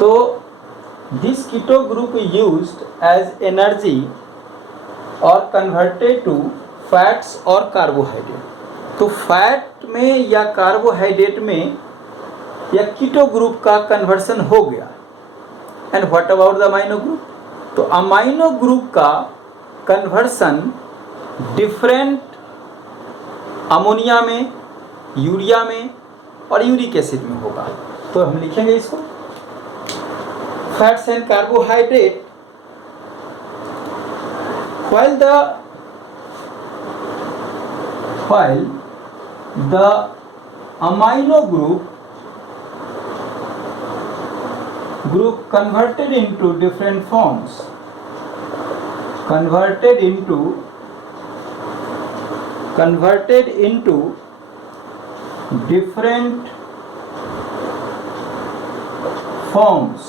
तो this keto group used as energy और converted to fats और कार्बोहाइड्रेट। तो फैट में या कार्बोहाइड्रेट में या कीटो ग्रुप का कन्वर्सन हो गया। And what about the amino group? तो अमाइनो ग्रुप का कन्वर्सन डिफरेंट अमोनिया में, यूरिया में और यूरिक एसिड में होगा। तो हम लिखेंगे इसको fats and carbohydrate while the amino group converted into different forms, converted into different forms,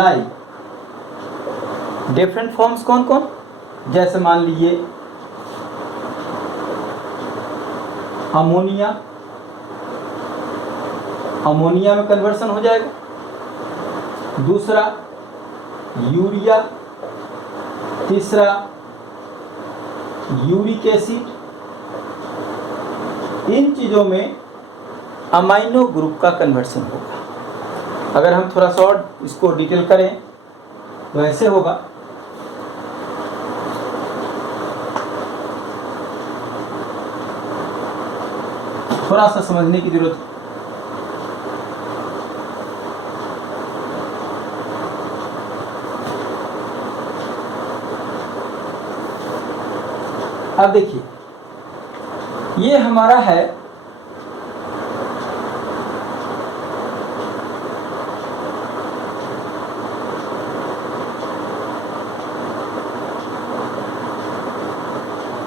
like different forms कौन कौन? जैसे मान लीजिए अमोनिया, अमोनिया में कन्वर्सन हो जाएगा। दूसरा यूरिया, तीसरा यूरिक एसिड। इन चीज़ों में अमाइनो ग्रुप का कन्वर्सन होगा। अगर हम थोड़ा सा और इसको डिटेल करें तो ऐसे होगा, थोड़ा सा समझने की जरूरत है। अब देखिए ये हमारा है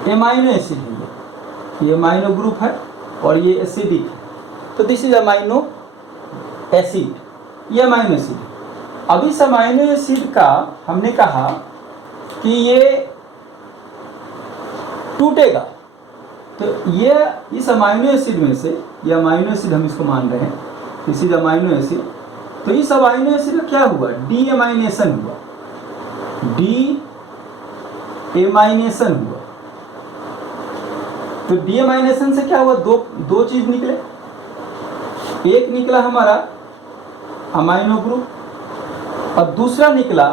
एमाइनो एसिड है, ये अमाइनो ग्रुप है और ये एसिडिक है। तो दिस इज अमाइनो एसिड, ये अमाइनो एसिड है। अब इस अमाइनो एसिड का हमने कहा कि ये टूटेगा। तो ये इस अमाइनो एसिड में से, ये अमाइनो एसिड हम इसको मान रहे हैं, दिस इज अमाइनो एसिड। तो इस अमाइनो एसिड का क्या हुआ? डी एमाइनेशन हुआ, डी एमाइनेशन हुआ। तो डीएमाइनेशन से क्या हुआ? दो चीज निकले। एक निकला हमारा अमाइनो ग्रुप और दूसरा निकला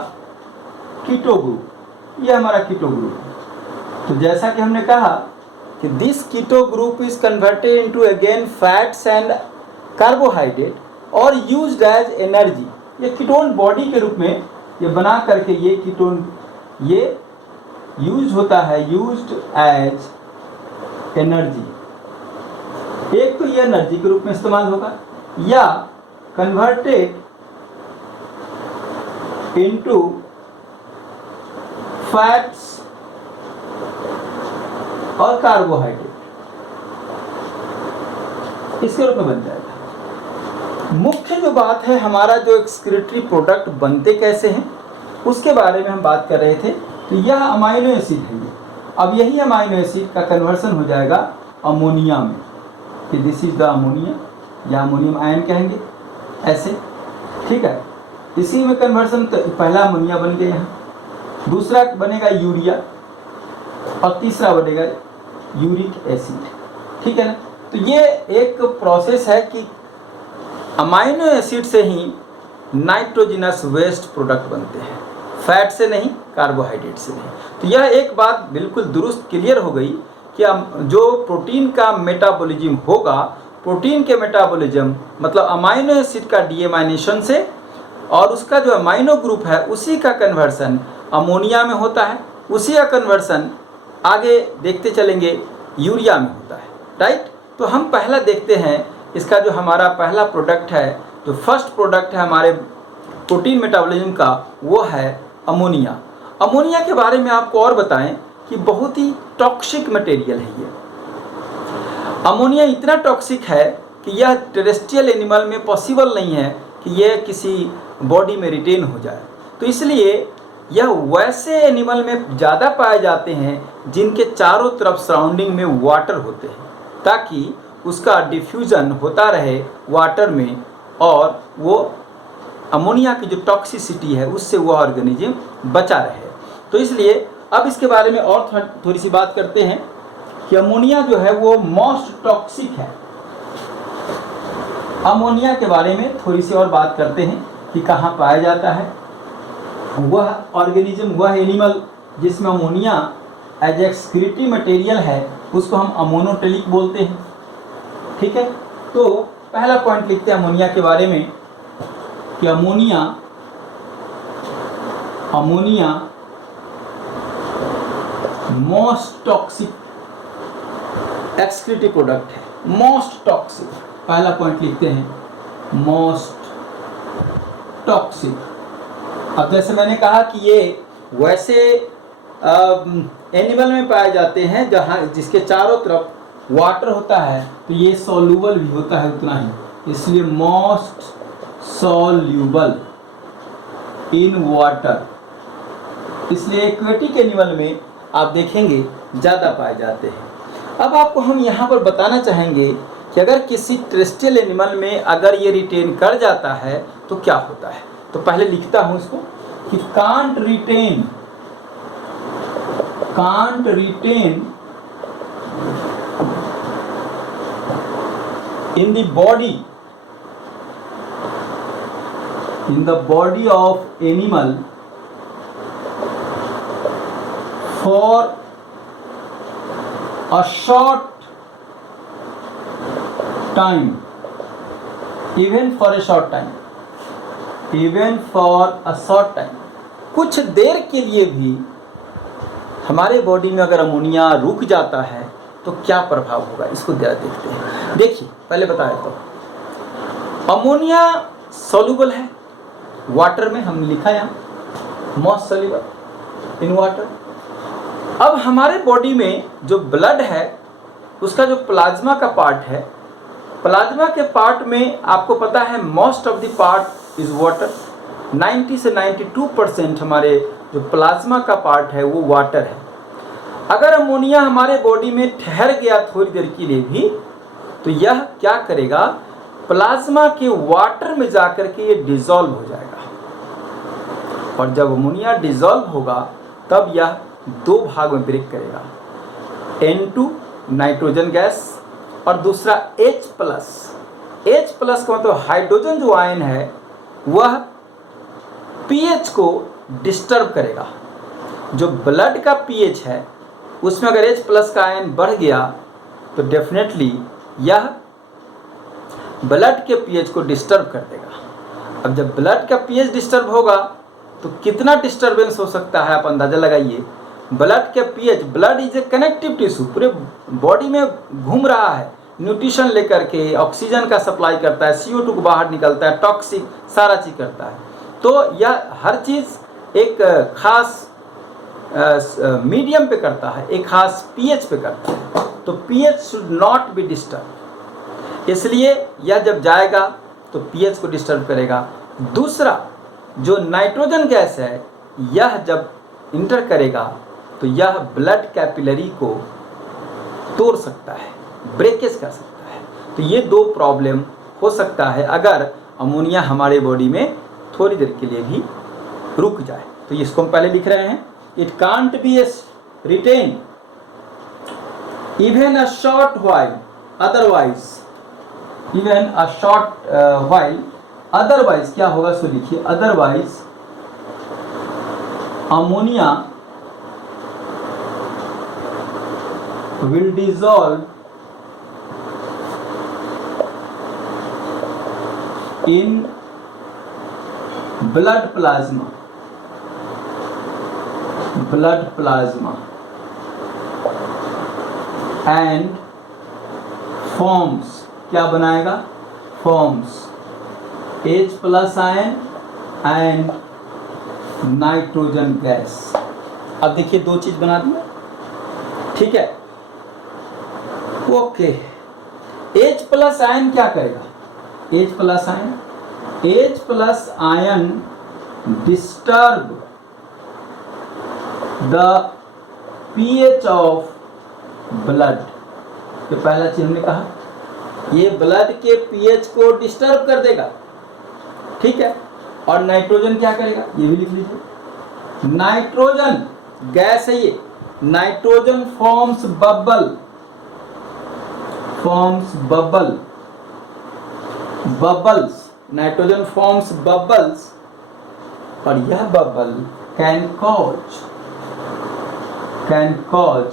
कीटो ग्रुप। ये हमारा कीटो ग्रुप है। तो जैसा कि हमने कहा कि this keto group is converted into again fats and carbohydrate और यूज्ड एज एनर्जी। ये कीटोन बॉडी के रूप में ये बना करके ये कीटोन ये यूज होता है, यूज्ड एज एनर्जी। एक तो ये एनर्जी के रूप में इस्तेमाल होगा या कन्वर्टेड इनटू फैट्स और कार्बोहाइड्रेट, इसके रूप में बन जाएगा। मुख्य जो बात है, हमारा जो एक्सक्रीटरी प्रोडक्ट बनते कैसे हैं उसके बारे में हम बात कर रहे थे। तो यह अमाइनो एसिड है ये। अब यही अमाइनो एसिड का कन्वर्सन हो जाएगा अमोनिया में, कि दिस इज द अमोनिया या अमोनियम आयन कहेंगे ऐसे, ठीक है। इसी में कन्वर्सन, तो पहला अमोनिया बन गया यहाँ, दूसरा बनेगा यूरिया और तीसरा बनेगा यूरिक एसिड, ठीक है ना। तो ये एक प्रोसेस है कि अमाइनो एसिड से ही नाइट्रोजिनस वेस्ट प्रोडक्ट बनते हैं, फैट से नहीं, कार्बोहाइड्रेट से नहीं। तो यह एक बात बिल्कुल दुरुस्त क्लियर हो गई कि जो प्रोटीन का मेटाबॉलिज्म होगा, प्रोटीन के मेटाबॉलिज्म मतलब अमाइनो एसिड का डीएमाइनेशन से, और उसका जो अमाइनो ग्रुप है उसी का कन्वर्सन अमोनिया में होता है, उसी का कन्वर्सन आगे देखते चलेंगे यूरिया में होता है, राइट। तो हम पहला देखते हैं इसका जो हमारा पहला प्रोडक्ट है, जो फर्स्ट प्रोडक्ट है हमारे प्रोटीन मेटाबॉलिज्म का, वो है अमोनिया। अमोनिया के बारे में आपको और बताएं कि बहुत ही टॉक्सिक मटेरियल है ये। अमोनिया इतना टॉक्सिक है कि यह टेरेस्ट्रियल एनिमल में पॉसिबल नहीं है कि यह किसी बॉडी में रिटेन हो जाए। तो इसलिए यह वैसे एनिमल में ज़्यादा पाए जाते हैं जिनके चारों तरफ सराउंडिंग में वाटर होते हैं, ताकि उसका डिफ्यूज़न होता रहे वाटर में और वो अमोनिया की जो टॉक्सिसिटी है उससे वह ऑर्गेनिज्म बचा रहे। तो इसलिए अब इसके बारे में और थोड़ी सी बात करते हैं कि अमोनिया जो है वो मोस्ट टॉक्सिक है। अमोनिया के बारे में थोड़ी सी और बात करते हैं कि कहाँ पाया जाता है। वह ऑर्गेनिज्म, वह एनिमल जिसमें अमोनिया एज एक्सक्रीटरी मटेरियल है उसको हम अमोनोटेलिक बोलते हैं। ठीक है, तो पहला पॉइंट लिखते हैं अमोनिया के बारे में कि ammonia most toxic excretory product है। मोस्ट टॉक्सिक, पहला पॉइंट लिखते हैं मोस्ट टॉक्सिक। अब जैसे मैंने कहा कि ये वैसे एनिमल में पाए जाते हैं जहाँ जिसके चारों तरफ वाटर होता है, तो ये सॉल्यूबल भी होता है उतना ही, इसलिए मोस्ट सॉल्यूबल इन वाटर, इसलिए एक्वेटिक एनिमल में आप देखेंगे ज़्यादा पाए जाते हैं। अब आपको हम यहाँ पर बताना चाहेंगे कि अगर किसी टेरेस्ट्रियल एनिमल में अगर ये रिटेन कर जाता है तो क्या होता है। तो पहले लिखता हूँ इसको कि can't retain in the body of animal for a short time, even for a short time, कुछ देर के लिए भी हमारे बॉडी में अगर अमोनिया रुक जाता है तो क्या प्रभाव होगा, इसको जरा देखते हैं। देखिए पहले बताया तो अमोनिया सॉल्युबल है वाटर में, हम लिखा यहाँ मोस्ट सॉल्युबल इन वाटर। अब हमारे बॉडी में जो ब्लड है उसका जो प्लाज्मा का पार्ट है, प्लाज्मा के पार्ट में आपको पता है most of the part is water. 90 से 92% हमारे जो प्लाज्मा का पार्ट है वो वाटर है। अगर अमोनिया हमारे बॉडी में ठहर गया थोड़ी देर के लिए भी तो यह क्या करेगा, प्लाज्मा के वाटर में जाकर के ये डिसॉल्व हो जाएगा, और जब अमोनिया डिसॉल्व होगा तब यह दो भाग में ब्रेक करेगा, N2 नाइट्रोजन गैस और दूसरा H प्लस का मतलब हाइड्रोजन जो आयन है वह pH को डिस्टर्ब करेगा। जो ब्लड का pH है उसमें अगर H प्लस का आयन बढ़ गया तो डेफिनेटली यह ब्लड के pH को डिस्टर्ब कर देगा। अब जब ब्लड का pH डिस्टर्ब होगा तो कितना डिस्टर्बेंस हो सकता है आप अंदाज़ा लगाइए। ब्लड के pH, blood is a connective tissue, पूरे बॉडी में घूम रहा है, न्यूट्रिशन लेकर के ऑक्सीजन का सप्लाई करता है, CO2 को बाहर निकलता है, टॉक्सिक सारा चीज़ करता है। तो यह हर चीज़ एक खास मीडियम पे करता है, एक खास pH पे करता है। तो pH should not be disturb, इसलिए यह जब जाएगा तो pH को डिस्टर्ब करेगा। दूसरा जो नाइट्रोजन गैस है यह जब इंटर करेगा तो यह ब्लड कैपिलरी को तोड़ सकता है, ब्रेकेज कर सकता है। तो ये दो प्रॉब्लम हो सकता है अगर अमोनिया हमारे बॉडी में थोड़ी देर के लिए भी रुक जाए। तो इसको हम पहले लिख रहे हैं, it can't be retain even a short while, otherwise even a short while, otherwise क्या होगा सो लिखिए, otherwise ammonia will dissolve in blood plasma and forms, क्या बनाएगा, forms H plus ion and nitrogen gas. अब देखिए दो चीज बना दिया, ठीक है, ओके। H प्लस आयन क्या करेगा, H plus ion disturb the pH of blood. ये पहला चीज हमने कहा, ये ब्लड के pH को डिस्टर्ब कर देगा, ठीक है। और नाइट्रोजन क्या करेगा, ये भी लिख लीजिए। नाइट्रोजन गैस है ये, nitrogen forms bubble, bubbles, nitrogen forms bubbles, और यह bubble can cause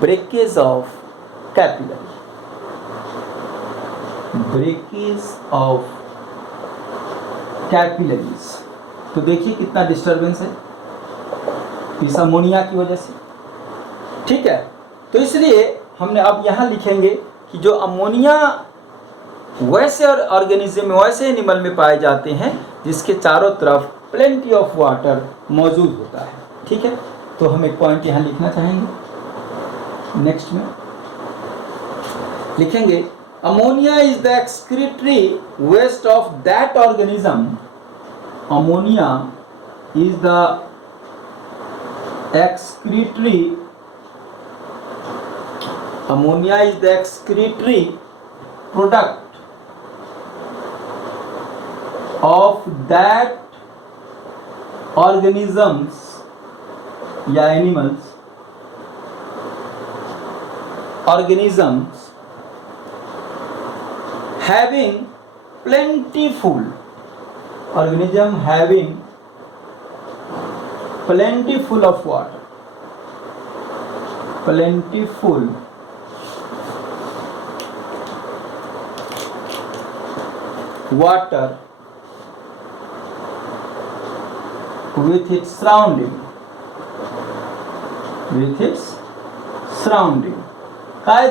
breakage of capillary, capillaries. तो देखिए कितना डिस्टरबेंस है इस अमोनिया की वजह से, ठीक है। तो इसलिए हमने अब यहाँ लिखेंगे कि जो अमोनिया वैसे और ऑर्गेनिज्म में, वैसे एनिमल में पाए जाते हैं जिसके चारों तरफ प्लेंटी ऑफ वाटर मौजूद होता है, ठीक है। तो हम एक पॉइंट यहाँ लिखना चाहेंगे। नेक्स्ट में लिखेंगे ammonia is the excretory waste of that organism, ammonia is the excretory, ammonia is the excretory product of that organisms या animals, organisms having plentiful, organism having plentiful of water, plentiful water with its surrounding,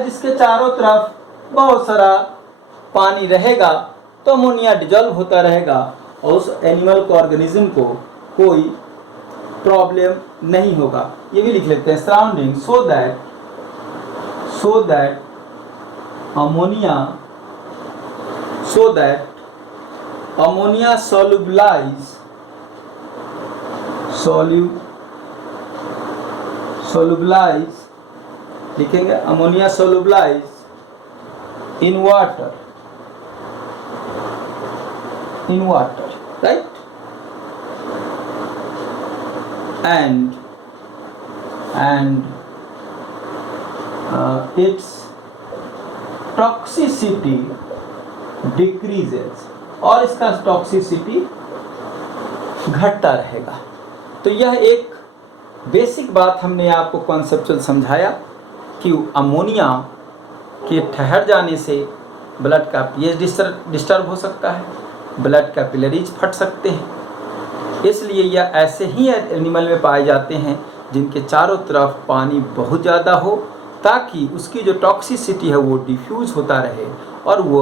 जिसके चारों तरफ बहुत सारा पानी रहेगा तो ammonia dissolve होता रहेगा और उस एनिमल को, ऑर्गेनिज्म को कोई प्रॉब्लम नहीं होगा। ये भी लिख लेते हैं surrounding, so that ammonia solubilize लिखेंगे ammonia solubilize in water, right? And its toxicity decreases, और इसका टॉक्सिसिटी घटता रहेगा। तो यह एक बेसिक बात हमने आपको कॉन्सेप्चुअल समझाया कि अमोनिया के ठहर जाने से ब्लड का पीएच डिस्टर्ब हो सकता है, ब्लड कैपिलरीज फट सकते हैं। इसलिए यह ऐसे ही एनिमल में पाए जाते हैं जिनके चारों तरफ पानी बहुत ज़्यादा हो, ताकि उसकी जो टॉक्सिसिटी है वो डिफ्यूज होता रहे और वो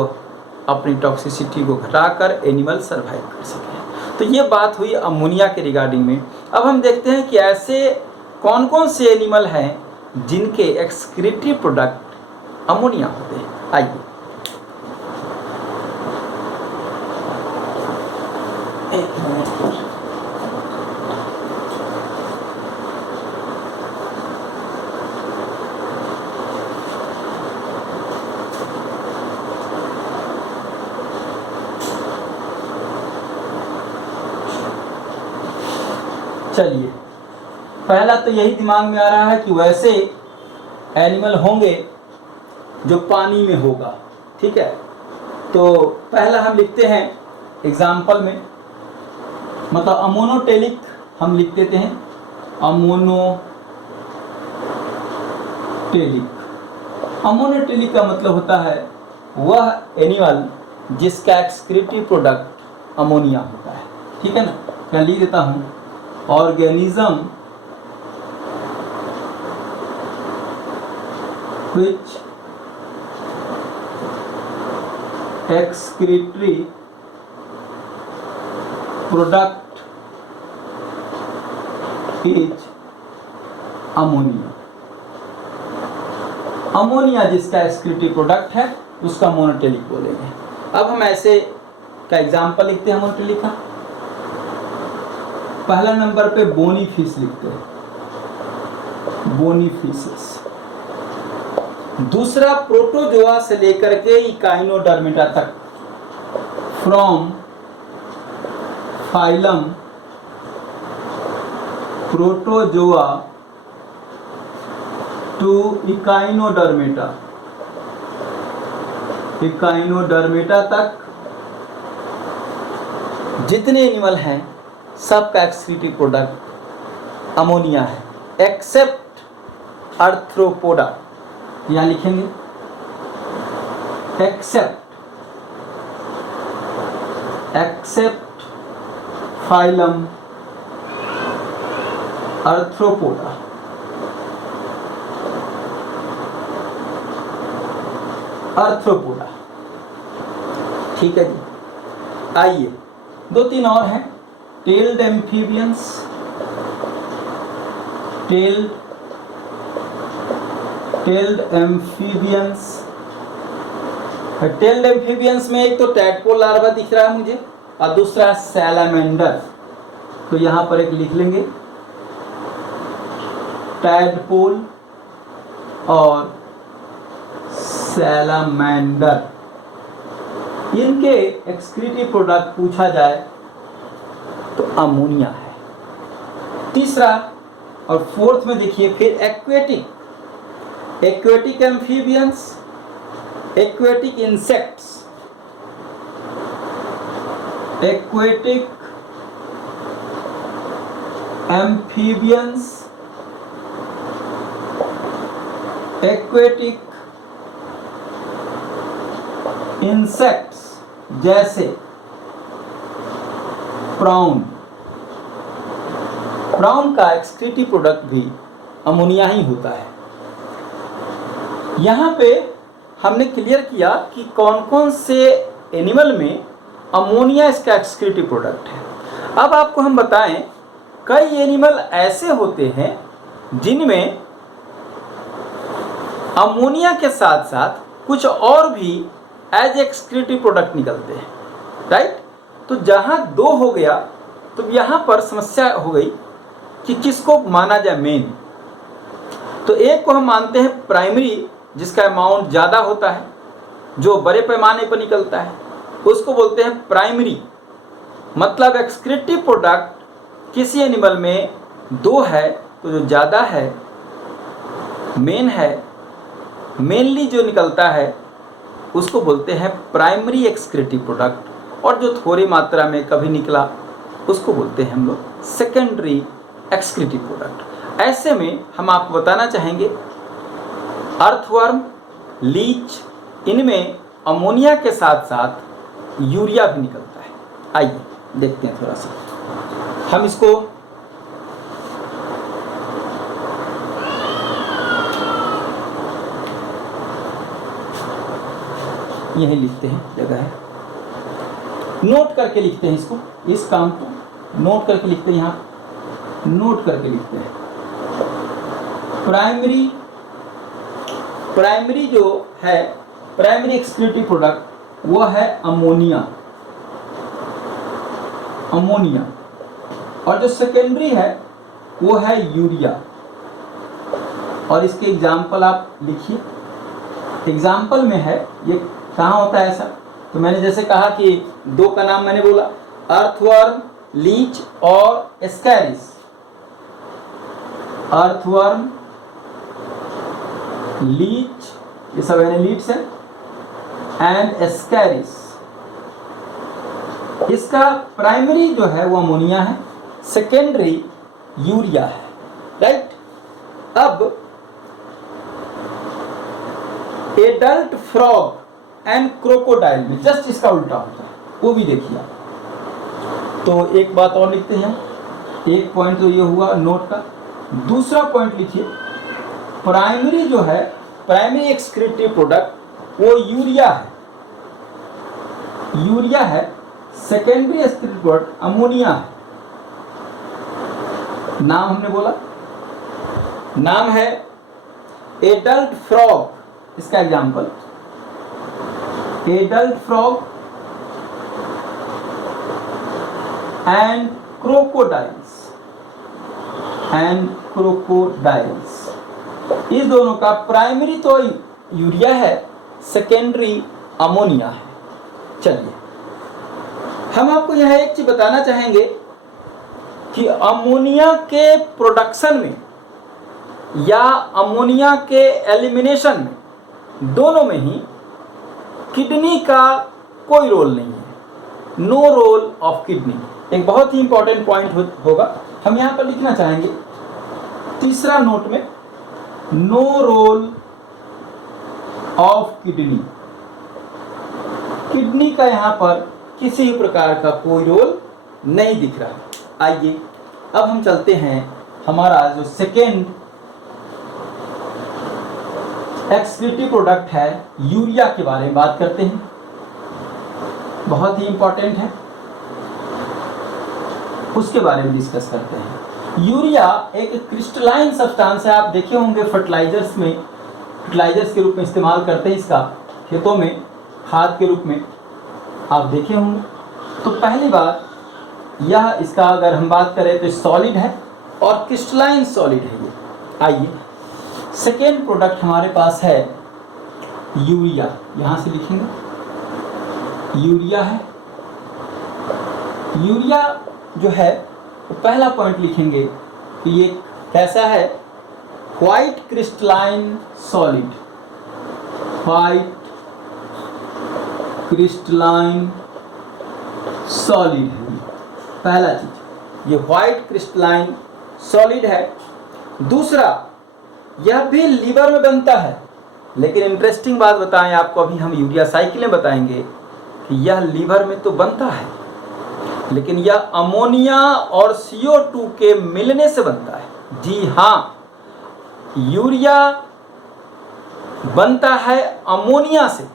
अपनी टॉक्सिसिटी को घटाकर एनिमल सर्वाइव कर सके। तो ये बात हुई अमोनिया के रिगार्डिंग में। अब हम देखते हैं कि ऐसे कौन कौन से एनिमल हैं जिनके एक्सक्रीटरी प्रोडक्ट अमोनिया होते हैं। आइए एक मिनट, चलिए पहला तो यही दिमाग में आ रहा है कि वैसे एनिमल होंगे जो पानी में होगा, ठीक है। तो पहला हम लिखते हैं एग्जाम्पल में, मतलब अमोनोटेलिक हम लिख देते हैं, अमोनोटेलिक का मतलब होता है वह एनिमल जिसका एक्सक्रीटरी प्रोडक्ट अमोनिया होता है, ठीक है ना। मैं लिख देता हूँ organism which excretory product is ammonia, ammonia जिसका एक्सक्रीटरी प्रोडक्ट है उसका मोनोटेलिक बोलेंगे। अब हम ऐसे का एग्जाम्पल लिखते हैं मोनोटेलिक का। पहला नंबर पे बोनी फिश लिखते हैं, बोनी फिशेस। दूसरा प्रोटोजोआ से लेकर के इकाइनोडर्मिटा तक, phylum Protozoa to Echinodermata, Echinodermata तक जितने एनिमल हैं सबका एक्सक्रीटिव प्रोडक्ट अमोनिया है, एक्सेप्ट आर्थ्रोपोडा। यहाँ लिखेंगे एक्सेप्ट फाइलम आर्थ्रोपोडा। आर्थ्रोपोडा, ठीक है जी। आइए दो तीन और हैं, टेल्ड एम्फीबियंस, टेल्ड एम्फीबियंस में एक तो टैडपोल लार्वा दिख रहा है मुझे और दूसरा सैलामेंडर। तो यहाँ पर एक लिख लेंगे टैडपोल और सैलामेंडर। इनके एक्सक्रीटिव प्रोडक्ट पूछा जाए तो अमोनिया है। तीसरा और फोर्थ में देखिए फिर aquatic amphibians, aquatic insects, aquatic amphibians, aquatic insects जैसे प्राउन का एक्सक्रीटिव प्रोडक्ट भी अमोनिया ही होता है। यहाँ पे हमने क्लियर किया कि कौन कौन से एनिमल में अमोनिया इसका एक्सक्रीटिव प्रोडक्ट है। अब आपको हम बताएं, कई एनिमल ऐसे होते हैं जिनमें अमोनिया के साथ साथ कुछ और भी एज एक्सक्रीटिव प्रोडक्ट निकलते हैं, राइट। तो जहाँ दो हो गया तो यहाँ पर समस्या हो गई कि किसको माना जाए मेन। तो एक को हम मानते हैं प्राइमरी, जिसका अमाउंट ज़्यादा होता है, जो बड़े पैमाने पर निकलता है, उसको बोलते हैं प्राइमरी। मतलब एक्सक्रीटिव प्रोडक्ट किसी एनिमल में दो है तो जो ज़्यादा है मेन है, मेनली जो निकलता है उसको बोलते हैं प्राइमरी एक्सक्रीटिव प्रोडक्ट, और जो थोड़ी मात्रा में कभी निकला उसको बोलते हैं हम लोग सेकेंडरी एक्सक्रीटिव प्रोडक्ट। ऐसे में हम आपको बताना चाहेंगे अर्थवर्म, लीच, इनमें अमोनिया के साथ साथ यूरिया भी निकलता है। आइए देखते हैं थोड़ा सा, हम इसको यही लिखते हैं, जगह है नोट करके लिखते हैं इसको, इस काम को नोट करके लिखते हैं, यहाँ नोट करके लिखते हैं। प्राइमरी जो है प्राइमरी एक्सक्रीटिव प्रोडक्ट वो है अमोनिया, और जो सेकेंडरी है वो है यूरिया। और इसके एग्जाम्पल आप लिखिए, एग्जाम्पल में है ये कहाँ होता है ऐसा। तो मैंने जैसे कहा कि दो का नाम मैंने बोला, अर्थवर्म, लीच और एस्कैरिस। अर्थवर्म, लीच, ये सब एनालिट्स है, एंड एस्कैरिस। इसका प्राइमरी जो है वो अमोनिया है, सेकेंडरी यूरिया है, राइट। अब एडल्ट फ्रॉग एंड क्रोकोडाइल में जस्ट इसका उल्टा होता है, वो भी देखिए आप। तो एक बात और लिखते हैं, एक पॉइंट तो ये हुआ नोट का। दूसरा पॉइंट लिखिए, प्राइमरी जो है प्राइमरी एक्सक्रीटिव प्रोडक्ट वो यूरिया है, सेकेंडरी एक्सक्रीटिव प्रोडक्ट अमोनिया है। नाम हमने बोला, नाम है एडल्ट फ्रॉग, इसका example adult frog and crocodiles. इस दोनों का प्राइमरी तो यूरिया है, सेकेंडरी अमोनिया है। चलिए हम आपको यह एक चीज बताना चाहेंगे कि अमोनिया के प्रोडक्शन में या अमोनिया के एलिमिनेशन में, दोनों में ही किडनी का कोई रोल नहीं है। नो रोल ऑफ किडनी एक बहुत ही इंपॉर्टेंट पॉइंट होगा, हम यहाँ पर लिखना चाहेंगे तीसरा नोट में, no role of kidney. Kidney का यहाँ पर किसी प्रकार का कोई रोल नहीं दिख रहा। आइए अब हम चलते हैं हमारा जो सेकेंड एक्सक्रीटिव प्रोडक्ट है यूरिया के बारे में बात करते हैं। बहुत ही इंपॉर्टेंट है, उसके बारे में डिस्कस करते हैं। यूरिया एक क्रिस्टलाइन सब्सटेंस है। आप देखे होंगे फर्टिलाइजर्स में, फर्टिलाइजर्स के रूप में इस्तेमाल करते हैं इसका, खेतों में खाद के रूप में आप देखे होंगे। तो पहली बात यह इसका अगर हम बात करें तो सॉलिड है और क्रिस्टलाइन सॉलिड है ये। आइए सेकेंड प्रोडक्ट हमारे पास है यूरिया, यहाँ से लिखेंगे यूरिया है। यूरिया जो है तो पहला पॉइंट लिखेंगे कि ये कैसा है, white crystalline solid, white crystalline solid है। पहला चीज ये व्हाइट क्रिस्टलाइन सॉलिड है। दूसरा यह भी लीवर में बनता है, लेकिन इंटरेस्टिंग बात बताएं आपको, अभी हम यूरिया साइकिल में बताएंगे कि यह लीवर में तो बनता है, लेकिन यह अमोनिया और CO2 के मिलने से बनता है। जी हाँ, यूरिया बनता है अमोनिया से,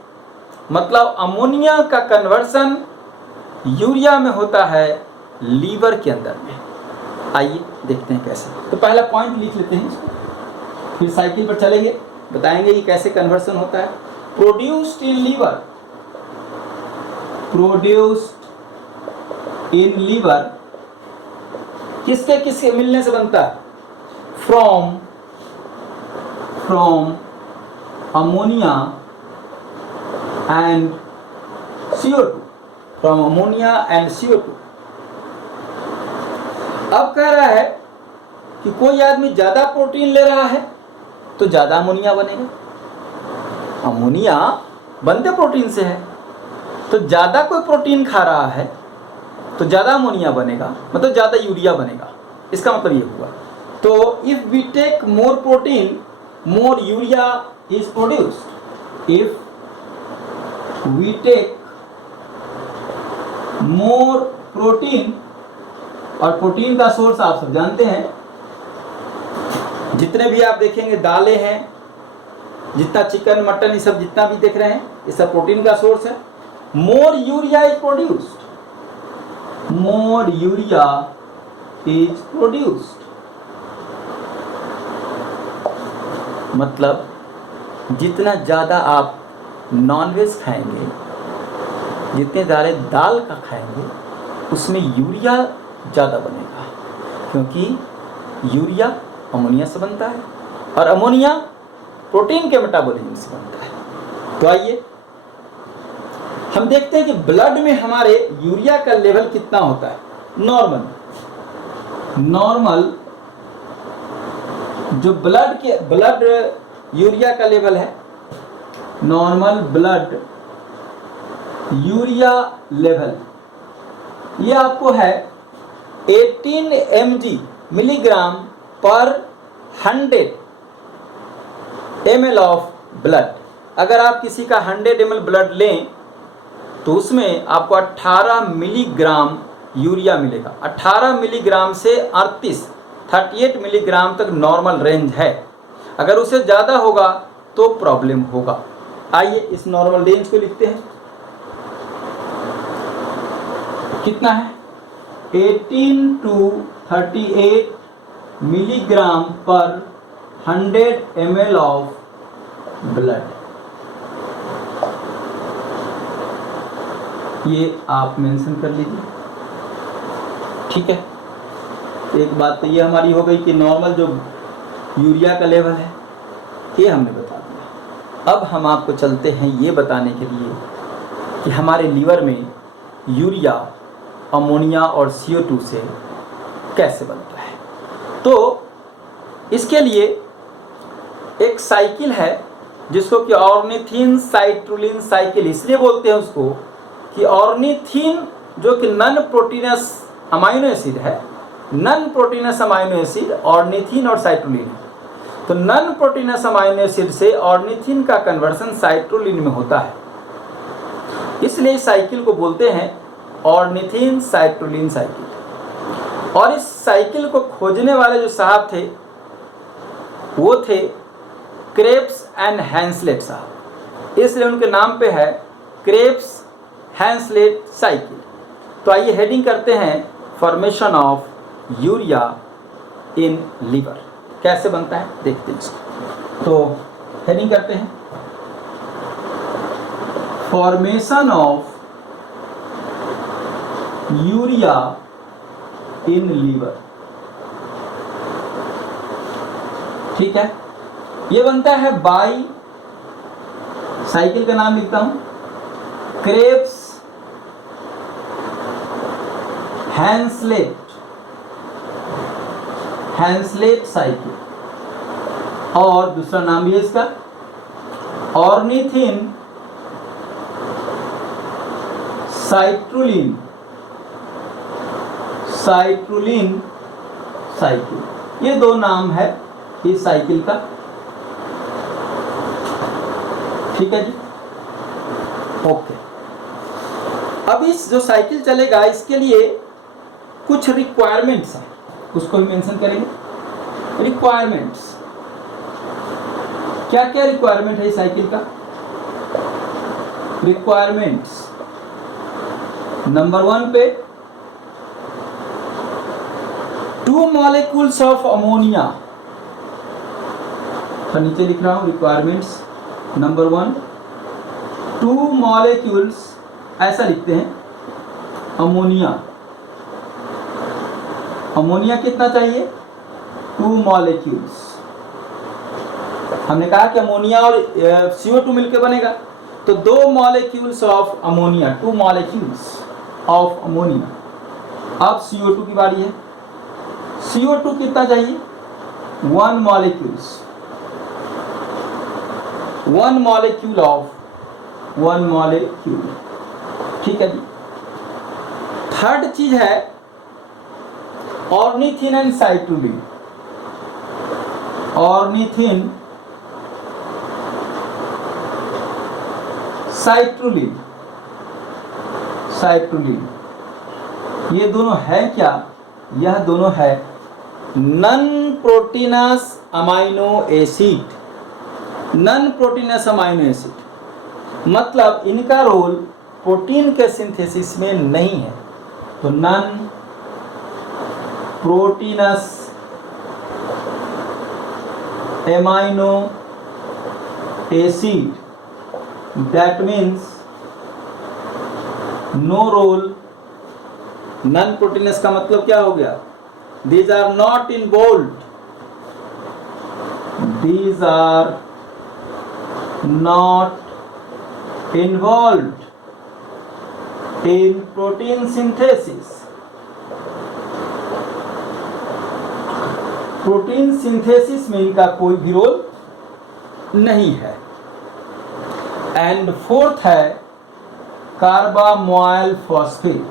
मतलब अमोनिया का कन्वर्सन यूरिया में होता है लीवर के अंदर में। आइए देखते हैं कैसे। तो पहला पॉइंट लिख लेते हैं इसको, फिर साइकिल पर चलेंगे, बताएंगे कि कैसे कन्वर्सन होता है। Produced in liver, produced in liver किसके किसके मिलने से बनता है, from ammonia and CO2, from ammonia and CO2। अब कह रहा है कि कोई आदमी ज्यादा प्रोटीन ले रहा है तो ज्यादा अमोनिया बनेगा। अमोनिया बनते प्रोटीन से है, तो ज्यादा कोई प्रोटीन खा रहा है तो ज्यादा अमोनिया बनेगा, मतलब ज्यादा यूरिया बनेगा। इसका मतलब ये हुआ। तो if we take more protein, more urea is produced. If we take more protein, और प्रोटीन का सोर्स आप सब जानते हैं, जितने भी आप देखेंगे दालें हैं, जितना चिकन मटन ये सब जितना भी देख रहे हैं, ये सब प्रोटीन का सोर्स है। More urea is produced, more urea is produced, मतलब जितना ज़्यादा आप नॉनवेज खाएंगे, जितने ज़्यादा दाल का खाएंगे, उसमें यूरिया ज़्यादा बनेगा, क्योंकि यूरिया अमोनिया से बनता है और अमोनिया प्रोटीन के मेटाबॉलिज्म से बनता है। तो आइए हम देखते हैं कि ब्लड में हमारे यूरिया का लेवल कितना होता है। नॉर्मल जो ब्लड यूरिया का लेवल है, नॉर्मल ब्लड यूरिया लेवल, ये आपको है 18 mg मिलीग्राम पर 100 ml ऑफ ब्लड। अगर आप किसी का 100 ml ब्लड लें तो उसमें आपको 18 मिलीग्राम यूरिया मिलेगा। 18 मिलीग्राम से 38 मिलीग्राम तक नॉर्मल रेंज है। अगर उससे ज़्यादा होगा तो प्रॉब्लम होगा। आइए इस नॉर्मल रेंज को लिखते हैं। कितना है, 18 to 38 मिलीग्राम पर 100 ml ऑफ ब्लड। ये आप मेंशन कर लीजिए, ठीक है। एक बात तो ये हमारी हो गई कि नॉर्मल जो यूरिया का लेवल है ये हमने बता दिया। अब हम आपको चलते हैं ये बताने के लिए कि हमारे लीवर में यूरिया अमोनिया और CO2 से कैसे बनता है। तो इसके लिए एक साइकिल है जिसको कि ऑर्निथीन साइट्रुलिन साइकिल इसलिए बोलते हैं उसको कि ऑर्निथीन जो कि नॉन प्रोटीनस अमाइनो एसिड है, non proteins amino acid ornithine और साइट्रुलिन है। तो नॉन प्रोटीनस अमाइनो एसिड से ऑर्निथीन का कन्वर्सन साइट्रुलिन में होता है, इसलिए इस साइकिल को बोलते हैं ऑर्निथीन साइट्रुलिन साइकिल। और इस साइकिल को खोजने वाले जो साहब थे वो थे क्रेब्स एंड हैंसलेट साहब, इसलिए उनके नाम पे है क्रेब्स हैंसलेट साइकिल। तो आइए हेडिंग करते हैं formation of urea in liver, कैसे बनता है देखते हैं इसको। तो हेडिंग करते हैं formation of urea in liver. ठीक है, ये बनता है बाई, साइकिल का नाम लिखता हूं, क्रेब्स हैंसलेट साइकिल, और दूसरा नाम भी है इसका ऑर्निथीन साइट्रुलिन साइकिल। ये दो नाम है इस साइकिल का। ठीक है जी, ओके। अब इस जो साइकिल चलेगा इसके लिए कुछ रिक्वायरमेंट्स हैं, उसको भी मेंशन करेंगे। रिक्वायरमेंट्स क्या क्या रिक्वायरमेंट है इस साइकिल का। रिक्वायरमेंट्स नंबर 1 पे 2 मॉलिक्यूल्स ऑफ अमोनिया, तो नीचे लिख रहा हूं रिक्वायरमेंट्स नंबर 1 2 मॉलिक्यूल्स, ऐसा लिखते हैं अमोनिया। अमोनिया कितना चाहिए 2 मॉलिक्यूल्स। हमने कहा कि अमोनिया और CO2 मिलकर बनेगा, तो 2 molecules of ammonia, 2 molecules of ammonia. अब CO2 की बारी है। CO2 कितना चाहिए 1 मॉलिक्यूल्स, 1 मॉलिक्यूल ऑफ 1 मॉलिक्यूल। ठीक है जी। थर्ड चीज है ऑर्निथीन एंड साइट्रुलिन। ऑर्निथीन साइट्रुलिन ये दोनों है क्या, यह दोनों है non proteins amino acid. Non proteins amino acid मतलब इनका रोल प्रोटीन के सिंथेसिस में नहीं है। तो non proteins amino acid, that means no role। Non proteins का मतलब क्या हो गया, these are not involved, these are not involved in protein synthesis। Protein synthesis में इनका कोई भी रोल नहीं है। एंड फोर्थ है कार्बामोइल फॉस्फेट।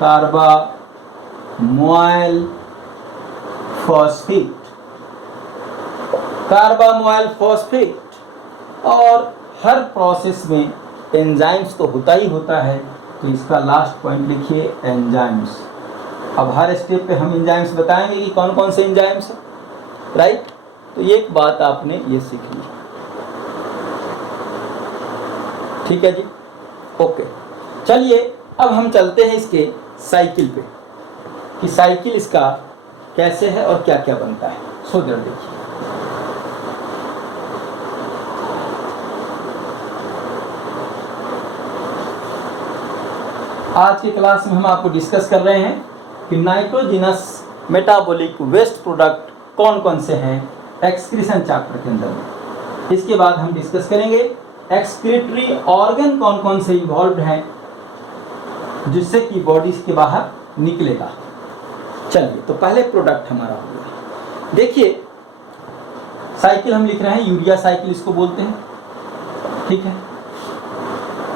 कार्बामोइल फॉस्फेट और हर प्रोसेस में एंजाइम्स तो होता ही होता है, तो इसका लास्ट पॉइंट लिखिए एंजाइम्स। अब हर स्टेप पे हम एंजाइम्स बताएंगे कि कौन कौन से एंजाइम्स हैं, राइट। तो एक बात आपने ये सीख ली, ठीक है जी, ओके। चलिए अब हम चलते हैं इसके साइकिल पे कि साइकिल इसका कैसे है और क्या क्या बनता है। सो जरा देखिए, आज की क्लास में हम आपको डिस्कस कर रहे हैं कि नाइट्रोजिनस मेटाबॉलिक वेस्ट प्रोडक्ट कौन कौन से हैं एक्सक्रीशन चैप्टर के अंदर में। इसके बाद हम डिस्कस करेंगे एक्सक्रीटरी ऑर्गन कौन कौन से इन्वॉल्व हैं जिससे कि बॉडी के बाहर निकलेगा। चलिए, तो पहले प्रोडक्ट हमारा हो गया। देखिए, साइकिल हम लिख रहे हैं, यूरिया साइकिल इसको बोलते हैं, ठीक है।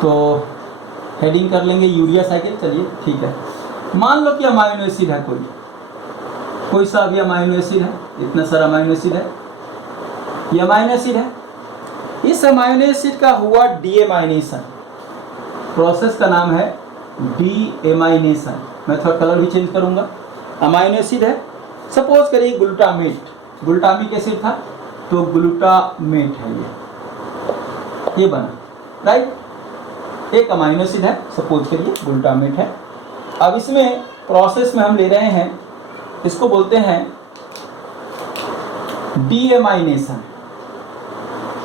तो हेडिंग कर लेंगे यूरिया साइकिल। चलिए, ठीक है। मान लो कि अमाइनो एसिड है, कोई सा भी अमाइनो एसिड है, इतना सारा अमाइनो एसिड है, ये अमाइनो एसिड है। इस अमाइनो एसिड का हुआ डीएमाइनेशन, प्रोसेस का नाम है डीएमाइनेशन। मैं थोड़ा कलर भी चेंज करूंगा। अमाइनो एसिड है, सपोज करिए ग्लूटामेट, ग्लूटामिक एसिड था तो ग्लूटामेट है, ये बना, राइट। एक अमाइनो एसिड है, सपोज करिए ग्लूटामेट है। अब इसमें प्रोसेस में हम ले रहे हैं, इसको बोलते हैं डीएमाइनेशन।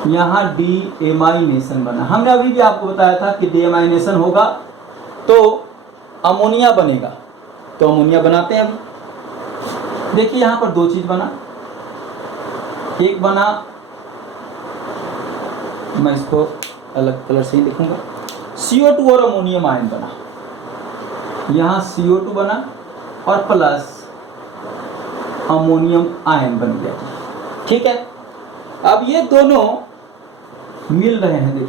यहाँ डीएमाइनेशन बना। हमने अभी भी आपको बताया था कि डीएमाइनेशन होगा तो अमोनिया बनेगा, तो अमोनिया बनाते हैं। अभी देखिए यहाँ पर दो चीज बना, एक बना, मैं इसको अलग कलर से ही लिखूंगा, CO2 और अमोनियम आयन बना। यहाँ CO2 बना और प्लस अमोनियम आयन बन गया, ठीक है। अब ये दोनों मिल रहे हैं, देखिए